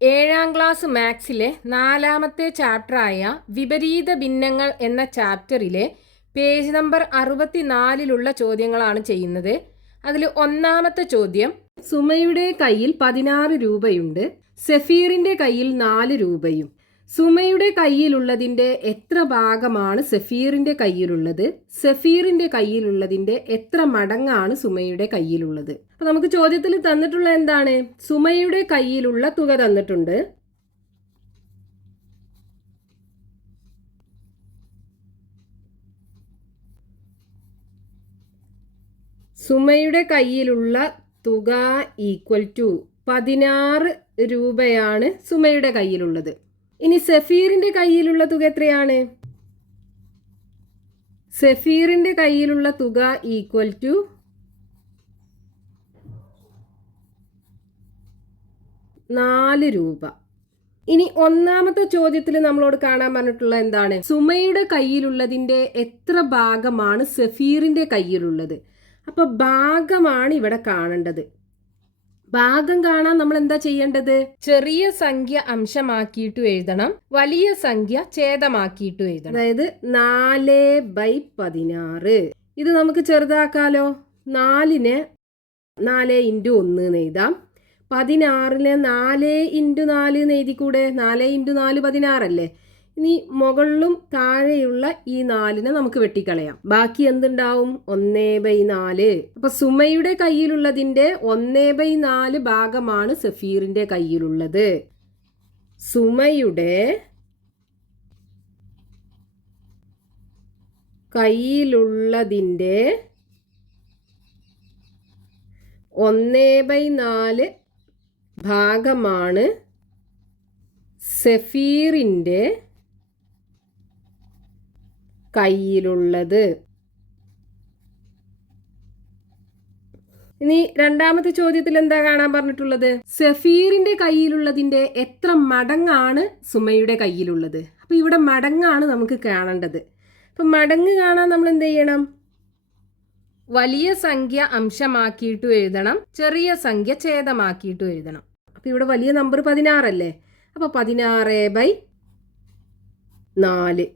ഏഴാം ക്ലാസ് മാത്സിലെ 4ാമത്തെ ചാപ്റ്ററായ വിപരീത ഭിന്നങ്ങൾ എന്ന ചാപ്റ്ററിലെ പേജ് നമ്പർ 64 ചോദ്യങ്ങളാണ് ചെയ്യുന്നത്. അതിൽ ഒന്നാമത്തെ ചോദ്യം, സുമയുടെ കയ്യിൽ 16 രൂപയുണ്ട്, സഫീറിന്റെ കയ്യിൽ 4 രൂപയും. സുമയുടെ കയ്യിലുള്ളതിൻ്റെ എത്ര ഭാഗമാണ് സഫീറിന്റെ കയ്യിലുള്ളത്? സഫീറിന്റെ കയ്യിലുള്ളതിൻ്റെ എത്ര മടങ്ങാണ് സുമയുടെ കയ്യിലുള്ളത്? അപ്പൊ നമുക്ക് ചോദ്യത്തിൽ തന്നിട്ടുള്ള എന്താണ്? സുമയുടെ കയ്യിലുള്ള തുക തന്നിട്ടുണ്ട്. സുമയുടെ കയ്യിലുള്ള തുക ഈക്വൽ ടു 16 രൂപയാണ് സുമയുടെ കയ്യിലുള്ളത്. ഇനി സഫീറിന്റെ കയ്യിലുള്ള തുക എത്രയാണ്? സഫീറിന്റെ കയ്യിലുള്ള തുക ഈക്വൽ ടു 4 രൂപ. ഇനി ഒന്നാമത്തെ ചോദ്യത്തിൽ നമ്മളോട് കാണാൻ പറഞ്ഞിട്ടുള്ള എന്താണ്? സുമയുടെ കയ്യിലുള്ളതിൻ്റെ എത്ര ഭാഗമാണ് സഫീറിന്റെ കയ്യിലുള്ളത്? അപ്പൊ ഭാഗമാണ് ഇവിടെ കാണേണ്ടത്. ഭാഗം കാണാൻ നമ്മൾ എന്താ ചെയ്യേണ്ടത്? ചെറിയ സംഖ്യ അംശമാക്കിയിട്ടു എഴുതണം, വലിയ സംഖ്യ ഛേദമാക്കിയിട്ടു എഴുതണം. അതായത് 4/16. ഇത് നമുക്ക് ചെറുതാക്കാലോ. 4നെ 4 × 1 എന്ന് എഴുതാം. 16നെ 4 × 4 എന്ന് എഴുതിക്കൂടെ? 4 × 4 16 അല്ലേ? ഇനി മുകളിലും താഴെയുള്ള ഈ 4നെ നമുക്ക് വെട്ടിക്കളയാം. ബാക്കി എന്തുണ്ടാവും? 1/4. അപ്പൊ സുമയുടെ കയ്യിലുള്ളതിന്റെ 1/4 ഭാഗമാണ് സഫീറിന്റെ കയ്യിലുള്ളത്. സുമയുടെ കയ്യിലുള്ളതിന്റെ 1/4 ഭാഗമാണ് സഫീറിന്റെ കയ്യിലുള്ളത്. ഇനി രണ്ടാമത്തെ ചോദ്യത്തിൽ എന്താ കാണാൻ പറഞ്ഞിട്ടുള്ളത്? സഫീറിന്റെ കയ്യിലുള്ളതിന്റെ എത്ര മടങ്ങാണ് സുമയുടെ കയ്യിലുള്ളത്? അപ്പൊ ഇവിടെ മടങ്ങാണ് നമുക്ക് കാണേണ്ടത്. അപ്പൊ മടങ്ങ് കാണാൻ നമ്മൾ എന്ത് ചെയ്യണം? വലിയ സംഖ്യ അംശമാക്കിയിട്ടു എഴുതണം, ചെറിയ സംഖ്യ ഛേദമാക്കിയിട്ടു എഴുതണം. അപ്പൊ ഇവിടെ വലിയ നമ്പർ 16 അല്ലേ? അപ്പൊ 16/4.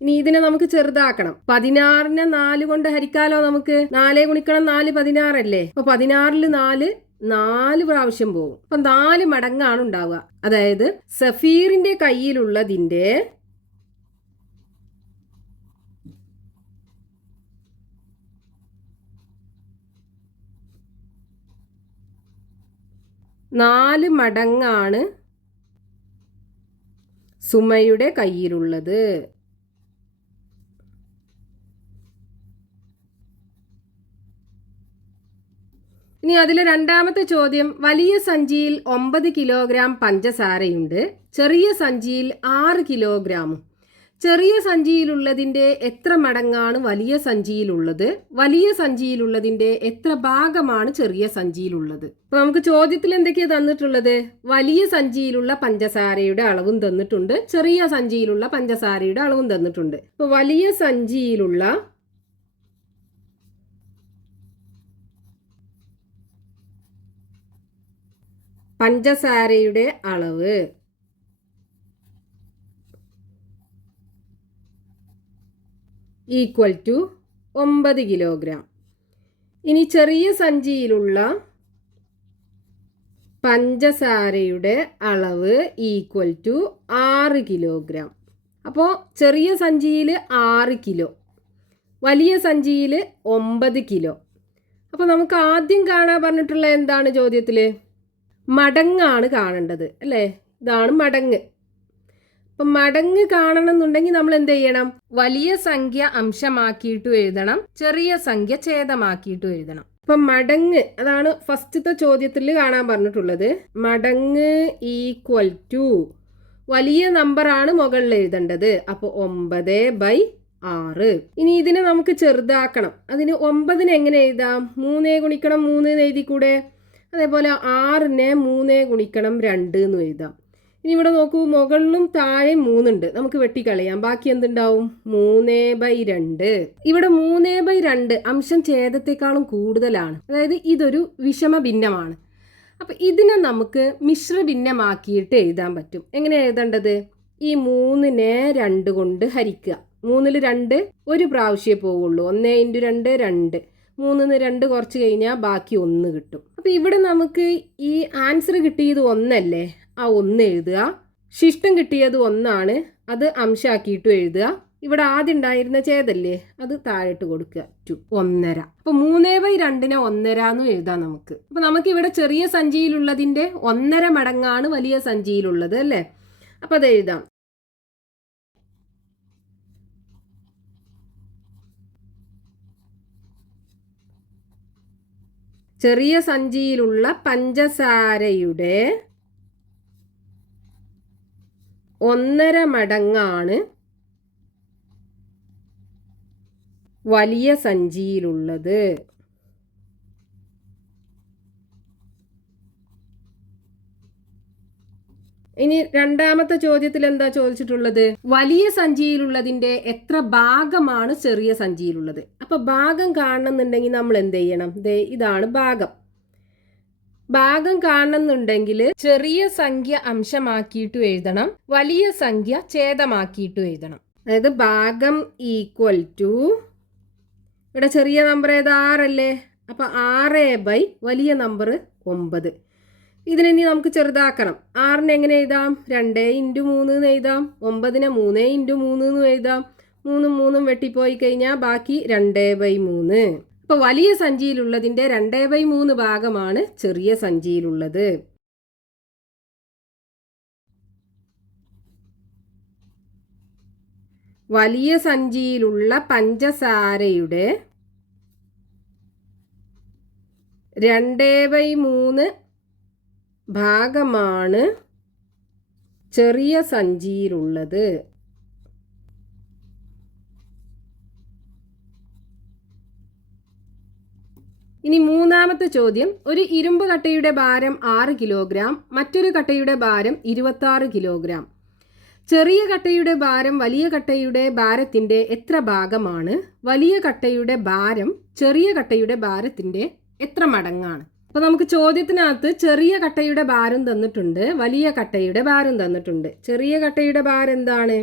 ഇനി ഇതിനെ നമുക്ക് ചെറുതാക്കണം. 16നെ 4 കൊണ്ട് ഹരിക്കാലോ നമുക്ക്. 4 × 4 16 അല്ലേ? അപ്പൊ 16ൽ 4 പ്രാവശ്യം പോകും. അപ്പൊ 4 മടങ്ങാണ് ഉണ്ടാവുക. അതായത് സഫീറിന്റെ കയ്യിലുള്ളതിന്റെ 4 മടങ്ങാണ് സുമയുടെ കയ്യിലുള്ളത്. ഇനി അതിലെ രണ്ടാമത്തെ ചോദ്യം, വലിയ സഞ്ചിയിൽ 9 കിലോഗ്രാം പഞ്ചസാരയുണ്ട്, ചെറിയ സഞ്ചിയിൽ 6 കിലോഗ്രാമും. ചെറിയ സഞ്ചിയിലുള്ളതിൻ്റെ എത്ര മടങ്ങാണ് വലിയ സഞ്ചിയിലുള്ളത്? വലിയ സഞ്ചിയിലുള്ളതിൻ്റെ എത്ര ഭാഗമാണ് ചെറിയ സഞ്ചിയിലുള്ളത്? അപ്പൊ നമുക്ക് ചോദ്യത്തിൽ എന്തൊക്കെയാണ് തന്നിട്ടുള്ളത്? വലിയ സഞ്ചിയിലുള്ള പഞ്ചസാരയുടെ അളവും തന്നിട്ടുണ്ട്, ചെറിയ സഞ്ചിയിലുള്ള പഞ്ചസാരയുടെ അളവും തന്നിട്ടുണ്ട്. അപ്പൊ വലിയ സഞ്ചിയിലുള്ള പഞ്ചസാരയുടെ അളവ് ഈക്വൽ ടു 9 കിലോഗ്രാം. ഇനി ചെറിയ സഞ്ചിയിലുള്ള പഞ്ചസാരയുടെ അളവ് ഈക്വൽ ടു 6 കിലോഗ്രാം. അപ്പോൾ ചെറിയ സഞ്ചിയിൽ 6 കിലോ, വലിയ സഞ്ചിയിൽ 9 കിലോ. അപ്പോൾ നമുക്ക് ആദ്യം കാണാൻ പറഞ്ഞിട്ടുള്ള എന്താണ് ചോദ്യത്തിൽ? മടങ്ങാണ് കാണേണ്ടത് അല്ലേ? ഇതാണ് മടങ്ങ്. അപ്പം മടങ്ങ് കാണണം എന്നുണ്ടെങ്കിൽ നമ്മൾ എന്ത് ചെയ്യണം? വലിയ സംഖ്യ അംശമാക്കിയിട്ടു എഴുതണം, ചെറിയ സംഖ്യ ഛേദമാക്കിയിട്ടു എഴുതണം. അപ്പം മടങ്ങ് അതാണ് ഫസ്റ്റത്തെ ചോദ്യത്തിൽ കാണാൻ പറഞ്ഞിട്ടുള്ളത്. മടങ്ങ് ഈക്വൽ ടു വലിയ നമ്പറാണ് മുകളിൽ എഴുതേണ്ടത്. അപ്പോൾ 9/6. ഇനി ഇതിനെ നമുക്ക് ചെറുതാക്കണം. അതിന് 9നെ എങ്ങനെ എഴുതാം? 3 × 3 എന്ന് എഴുതിക്കൂടെ? അതേപോലെ 6നെ 3 × 2 എന്ന് എഴുതാം. ഇനി ഇവിടെ നോക്കൂ, മുകളിലും താഴെ 3 ഉണ്ട്, നമുക്ക് വെട്ടിക്കളയാം. ബാക്കി എന്തുണ്ടാവും? 3/2. ഇവിടെ 3/2 അംശം ഛേദത്തെക്കാളും കൂടുതലാണ്. അതായത് ഇതൊരു വിഷമ ഭിന്നമാണ്. അപ്പം ഇതിനെ നമുക്ക് മിശ്രഭിന്നമാക്കിയിട്ട് എഴുതാൻ പറ്റും. എങ്ങനെ എഴുതേണ്ടത്? ഈ 3നെ 2 കൊണ്ട് ഹരിക്കുക. 3ൽ 2 ഒരു പ്രാവശ്യമേ പോവുള്ളൂ. 1 × 2 2. 3ന്ന് 2 കുറച്ച് കഴിഞ്ഞാൽ ബാക്കി 1 കിട്ടും. അപ്പം ഇവിടെ നമുക്ക് ഈ ആൻസർ കിട്ടിയത് 1 അല്ലേ? ആ 1 എഴുതുക. ശിഷ്ടം കിട്ടിയത് 1 ആണ്, അത് അംശമാക്കിയിട്ടും എഴുതുക. ഇവിടെ ആദ്യം ഉണ്ടായിരുന്ന ഛേദല്ലേ, അത് താഴോട്ട് കൊടുക്കുക. 2 1.5. അപ്പൊ 3/2 1.5 എന്ന് എഴുതാം നമുക്ക്. അപ്പൊ നമുക്ക് ഇവിടെ ചെറിയ സഞ്ചിയിലുള്ളതിന്റെ 1.5 മടങ്ങാണ് വലിയ സഞ്ചിയിലുള്ളത് അല്ലേ? അപ്പൊ അത് എഴുതാം. ചെറിയ സഞ്ചിയിലുള്ള പഞ്ചസാരയുടെ 1.5 മടങ്ങാണ് വലിയ സഞ്ചിയിലുള്ളത്. ഇനി രണ്ടാമത്തെ ചോദ്യത്തിൽ എന്താ ചോദിച്ചിട്ടുള്ളത്? വലിയ സഞ്ചിയിലുള്ളതിന്റെ എത്ര ഭാഗമാണ് ചെറിയ സഞ്ചിയിലുള്ളത്? അപ്പൊ ഭാഗം കാണണമെന്നുണ്ടെങ്കിൽ നമ്മൾ എന്ത് ചെയ്യണം? ഇതാണ് ഭാഗം. ഭാഗം കാണണമെന്നുണ്ടെങ്കിൽ ചെറിയ സംഖ്യ അംശമാക്കിയിട്ടും എഴുതണം, വലിയ സംഖ്യ ഛേദമാക്കിയിട്ടും എഴുതണം. അതായത് ഭാഗം ഈക്വൽ ടു, ഇവിടെ ചെറിയ നമ്പർ ഏതാ? 6 അല്ലേ? അപ്പൊ 6 വലിയ നമ്പർ 9. ഇതിനി നമുക്ക് ചെറുതാക്കണം. 6നെ എങ്ങനെ എഴുതാം? 2 × 3 എന്ന് എഴുതാം. 9നെ 3 × 3 എന്ന് എഴുതാം. 3ഉം 3ഉം വെട്ടിപ്പോയി കഴിഞ്ഞാൽ ബാക്കി 2/3. അപ്പൊ വലിയ സഞ്ചിയിലുള്ളതിന്റെ 2/3 ഭാഗമാണ് ചെറിയ സഞ്ചിയിലുള്ളത്. വലിയ സഞ്ചിയിലുള്ള പഞ്ചസാരയുടെ 2/3 ഭാഗമാണ് ചെറിയ സഞ്ചിയിലുള്ളത്. ഇനി മൂന്നാമത്തെ ചോദ്യം. ഒരു ഇരുമ്പ് കട്ടയുടെ ഭാരം 6 കിലോഗ്രാം, മറ്റൊരു കട്ടയുടെ ഭാരം 26 കിലോഗ്രാം. ചെറിയ കട്ടയുടെ ഭാരം വലിയ കട്ടയുടെ ഭാരത്തിന്റെ എത്ര ഭാഗമാണ്? വലിയ കട്ടയുടെ ഭാരം ചെറിയ കട്ടയുടെ ഭാരത്തിന്റെ എത്ര മടങ്ങാണ്? അപ്പൊ നമുക്ക് ചോദ്യത്തിനകത്ത് ചെറിയ കട്ടയുടെ ഭാരം തന്നിട്ടുണ്ട്, വലിയ കട്ടയുടെ ഭാരം തന്നിട്ടുണ്ട്. ചെറിയ കട്ടയുടെ ഭാരം എന്താണ്?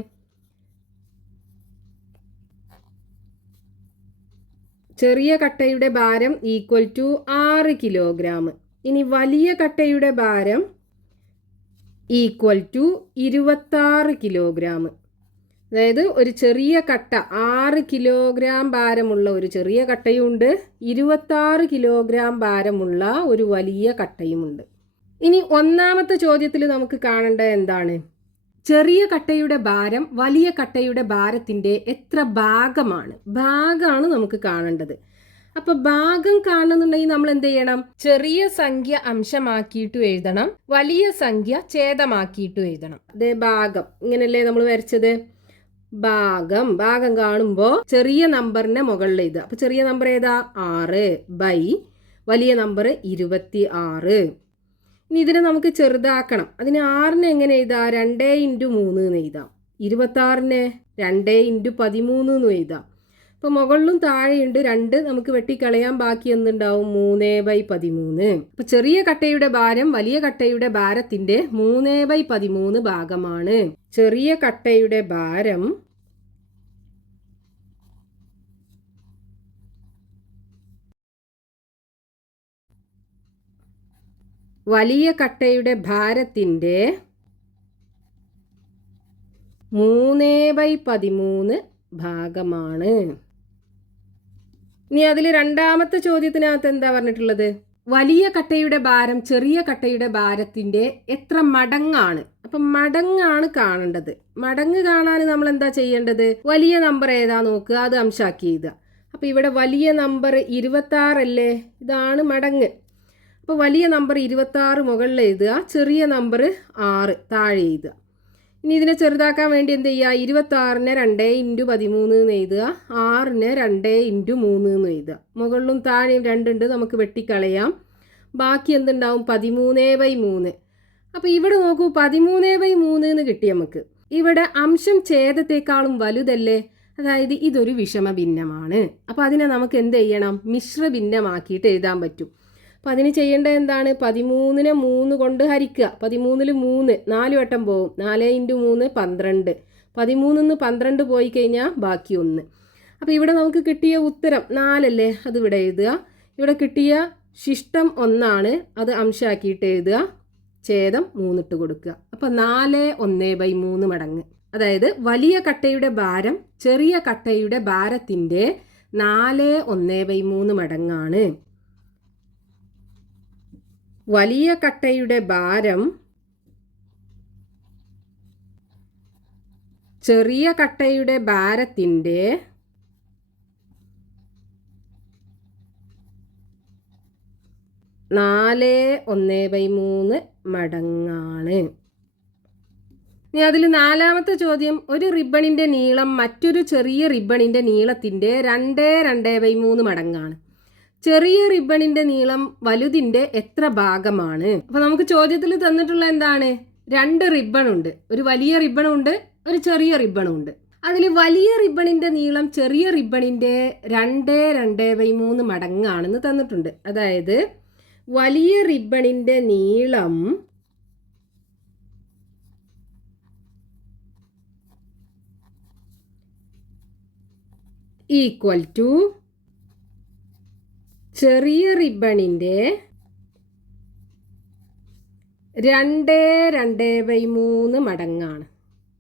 ചെറിയ കട്ടയുടെ ഭാരം ഈക്വൽ ടു 6 കിലോഗ്രാം. ഇനി വലിയ കട്ടയുടെ ഭാരം ഈക്വൽ ടു 26 കിലോഗ്രാം. അതായത് ഒരു ചെറിയ കട്ട 6 കിലോഗ്രാം ഭാരമുള്ള ഒരു ചെറിയ കട്ടയുണ്ട്, 26 കിലോഗ്രാം ഭാരമുള്ള ഒരു വലിയ കട്ടയുമുണ്ട്. ഇനി ഒന്നാമത്തെ ചോദ്യത്തിൽ നമുക്ക് കാണേണ്ടത് എന്താണ്? ചെറിയ കട്ടയുടെ ഭാരം വലിയ കട്ടയുടെ ഭാരത്തിന്റെ എത്ര ഭാഗമാണ്? ഭാഗമാണ് നമുക്ക് കാണേണ്ടത്. അപ്പൊ ഭാഗം കാണുന്നുണ്ടെങ്കിൽ നമ്മൾ എന്ത് ചെയ്യണം? ചെറിയ സംഖ്യ അംശമാക്കിയിട്ടു എഴുതണം, വലിയ സംഖ്യ ഛേദമാക്കിയിട്ടു എഴുതണം. അതേ ഭാഗം ഇങ്ങനല്ലേ നമ്മൾ വരച്ചത്? ഭാഗം കാണുമ്പോൾ ചെറിയ നമ്പറിനെ മുകളിൽ എഴുതുക. അപ്പൊ ചെറിയ നമ്പർ ഏതാ? 6 വലിയ നമ്പർ 26. ഇനി ഇതിനെ നമുക്ക് ചെറുതാക്കണം. അതിന് 6നെ എങ്ങനെ എഴുതാം? 2 × 3 എന്ന് എഴുതാം. 26നെ 2 × 13 എന്ന് എഴുതാം. അപ്പോൾ മുകളിലും താഴെയുണ്ട് 2, നമുക്ക് വെട്ടിക്കളയാൻ. ബാക്കി എന്തുണ്ടാവും? 3/13. അപ്പോൾ ചെറിയ കട്ടയുടെ ഭാരം വലിയ കട്ടയുടെ ഭാരത്തിന്റെ 3/13 ഭാഗമാണ്. ചെറിയ കട്ടയുടെ ഭാരം വലിയ കട്ടയുടെ ഭാരത്തിന്റെ 3/13 ഭാഗമാണ്. ഇനി അതിൽ രണ്ടാമത്തെ ചോദ്യത്തിനകത്ത് എന്താ പറഞ്ഞിട്ടുള്ളത്? വലിയ കട്ടയുടെ ഭാരം ചെറിയ കട്ടയുടെ ഭാരത്തിന്റെ എത്ര മടങ്ങാണ്? അപ്പം മടങ്ങാണ് കാണേണ്ടത്. മടങ്ങ് കാണാൻ നമ്മൾ എന്താ ചെയ്യേണ്ടത്? വലിയ നമ്പർ ഏതാ നോക്കുക, അത് അംശാക്കി എഴുതുക. അപ്പം ഇവിടെ വലിയ നമ്പർ 26 അല്ലേ? ഇതാണ് മടങ്ങ്. അപ്പോൾ വലിയ നമ്പർ 26 മുകളിൽ എഴുതുക, ചെറിയ നമ്പർ 6 താഴെ എഴുതുക. ഇനി ഇതിനെ ചെറുതാക്കാൻ വേണ്ടി എന്ത് ചെയ്യുക? 26നെ 2 × 13 എന്ന് എഴുതുക, 6നെ 2 × 3 എന്ന് എഴുതുക. മുകളിലും താഴെയും 2 ഉണ്ട്, നമുക്ക് വെട്ടിക്കളയാം. ബാക്കി എന്തുണ്ടാവും? 13/3. അപ്പോൾ ഇവിടെ നോക്കൂ, 13/3 എന്ന് കിട്ടി നമുക്ക്. ഇവിടെ അംശം ഛേദത്തെക്കാളും വലുതല്ലേ? അതായത് ഇതൊരു വിഷമ ഭിന്നമാണ്. അപ്പോൾ അതിനെ നമുക്ക് എന്ത് ചെയ്യണം? മിശ്ര ഭിന്നമാക്കിയിട്ട് എഴുതാൻ പറ്റും. അപ്പം അതിന് ചെയ്യേണ്ടത് എന്താണ്? 13നെ 3 കൊണ്ട് ഹരിക്കുക. 13ൽ 3 4 വട്ടം പോവും. 4 × 3 12. 13ന്ന് 12 പോയി കഴിഞ്ഞാൽ ബാക്കി 1. അപ്പോൾ ഇവിടെ നമുക്ക് കിട്ടിയ ഉത്തരം 4 അല്ലേ? അത് ഇവിടെ എഴുതുക. ഇവിടെ കിട്ടിയ ശിഷ്ടം 1 അത് അംശമാക്കിയിട്ട് എഴുതുക. ഛേദം 3 ഇട്ട് കൊടുക്കുക. അപ്പോൾ 4 1/3 മടങ്ങ്. അതായത് വലിയ കട്ടയുടെ ഭാരം ചെറിയ കട്ടയുടെ ഭാരത്തിൻ്റെ 4 1/3 മടങ്ങാണ്. വലിയ കട്ടയുടെ ഭാരം ചെറിയ കട്ടയുടെ ഭാരത്തിൻ്റെ 4 1/3 മടങ്ങാണ്. ഇനി അതിൽ 4ാമത്തെ ചോദ്യം, ഒരു റിബണിൻ്റെ നീളം മറ്റൊരു ചെറിയ റിബണിൻ്റെ നീളത്തിൻ്റെ 2 2/3 മടങ്ങാണ്. ചെറിയ റിബണിൻ്റെ നീളം വലുതിൻ്റെ എത്ര ഭാഗമാണ്? അപ്പോൾ നമുക്ക് ചോദ്യത്തിൽ തന്നിട്ടുള്ള എന്താണ്? 2 റിബണുണ്ട്. ഒരു വലിയ റിബണുണ്ട്, ഒരു ചെറിയ റിബണുണ്ട്. അതിൽ വലിയ റിബണിൻ്റെ നീളം ചെറിയ റിബണിൻ്റെ 2 2/3 മടങ്ങാണെന്ന് തന്നിട്ടുണ്ട്. അതായത് വലിയ റിബണിൻ്റെ നീളം ഈക്വൽ ടു ചെറിയ റിബണിൻ്റെ 2 2/3 മടങ്ങാണ്.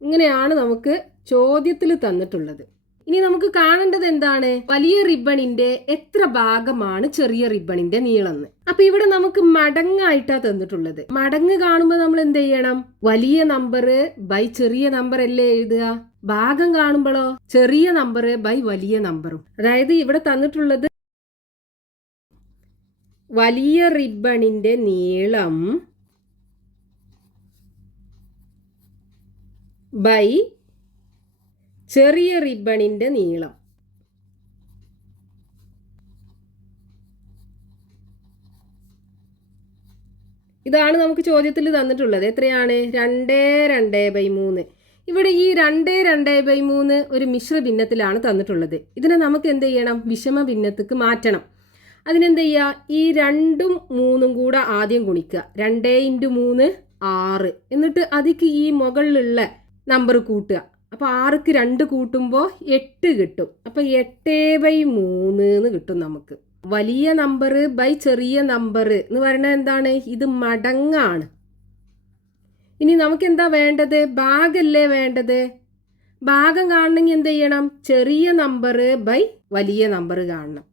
ഇങ്ങനെയാണ് നമുക്ക് ചോദ്യത്തിൽ തന്നിട്ടുള്ളത്. ഇനി നമുക്ക് കാണേണ്ടത് എന്താണ്? വലിയ റിബണിന്റെ എത്ര ഭാഗമാണ് ചെറിയ റിബണിന്റെ നീളം. അപ്പൊ ഇവിടെ നമുക്ക് മടങ്ങായിട്ടാ തന്നിട്ടുള്ളത്. മടങ്ങ് കാണുമ്പോൾ നമ്മൾ എന്ത് ചെയ്യണം? വലിയ നമ്പർ ബൈ ചെറിയ നമ്പർ അല്ലേ എഴുതുക. ഭാഗം കാണുമ്പോഴോ ചെറിയ നമ്പർ ബൈ വലിയ നമ്പറും. അതായത് ഇവിടെ തന്നിട്ടുള്ളത് വലിയ റിബണിന്റെ നീളം ബൈ ചെറിയ റിബണിന്റെ നീളം. ഇതാണ് നമുക്ക് ചോദ്യത്തിൽ തന്നിട്ടുള്ളത്. എത്രയാണ്? 2 2/3. ഇവിടെ ഈ 2 2/3 ഒരു മിശ്ര ഭിന്നത്തിലാണ് തന്നിട്ടുള്ളത്. ഇതിനെ നമുക്ക് എന്ത് ചെയ്യണം? വിഷമ ഭിന്നത്തിക്ക് മാറ്റണം. അതിനെന്ത് ചെയ്യുക? ഈ 2ഉം 3ഉം കൂടെ ആദ്യം ഗുണിക്കുക. 2 × 3 6. എന്നിട്ട് അതിക്ക് ഈ മുകളിലുള്ള നമ്പർ കൂട്ടുക. അപ്പോൾ 6ക്ക് 2 കൂട്ടുമ്പോൾ 8 കിട്ടും. അപ്പോൾ 8/3 എന്ന് കിട്ടും നമുക്ക്. വലിയ നമ്പർ ബൈ ചെറിയ നമ്പർ എന്ന് പറയുന്നത് എന്താണ്? ഇത് മടങ്ങാണ്. ഇനി നമുക്ക് എന്താ വേണ്ടത്? ഭാഗമല്ലേ വേണ്ടത്. ഭാഗം കാണണമെങ്കിൽ എന്ത് ചെയ്യണം? ചെറിയ നമ്പർ ബൈ വലിയ നമ്പർ കാണണം.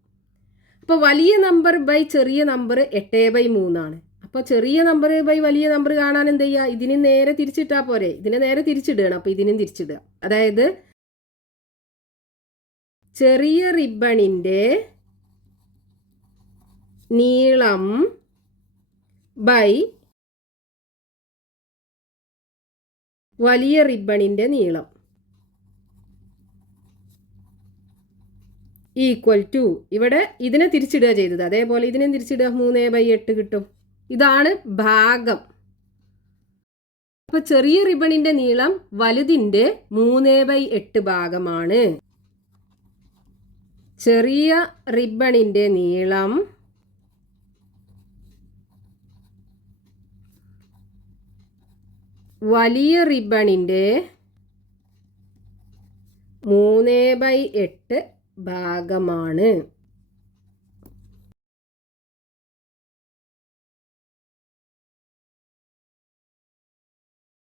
അപ്പോൾ വലിയ നമ്പർ ബൈ ചെറിയ നമ്പർ 8/3 അപ്പോൾ ചെറിയ നമ്പർ ബൈ വലിയ നമ്പർ കാണാൻ എന്ത് ചെയ്യുക? ഇതിന് നേരെ തിരിച്ചിട്ടാൽ പോരെ. ഇതിനെ നേരെ തിരിച്ചിടുകയാണ്. അപ്പോൾ ഇതിനും തിരിച്ചിടുക. അതായത് ചെറിയ റിബണിൻ്റെ നീളം ബൈ വലിയ റിബണിൻ്റെ നീളം ഈക്വൽ ടു, ഇവിടെ ഇതിനെ തിരിച്ചിടുക ചെയ്തത്. അതേപോലെ ഇതിനെ തിരിച്ചിടുക. 3/8 കിട്ടും. ഇതാണ് ഭാഗം. അപ്പൊ ചെറിയ റിബണിന്റെ നീളം വലുതിന്റെ 3/8 ഭാഗമാണ്. ചെറിയ റിബണിന്റെ നീളം വലിയ റിബണിന്റെ 3/8 ഭാഗമാണ്.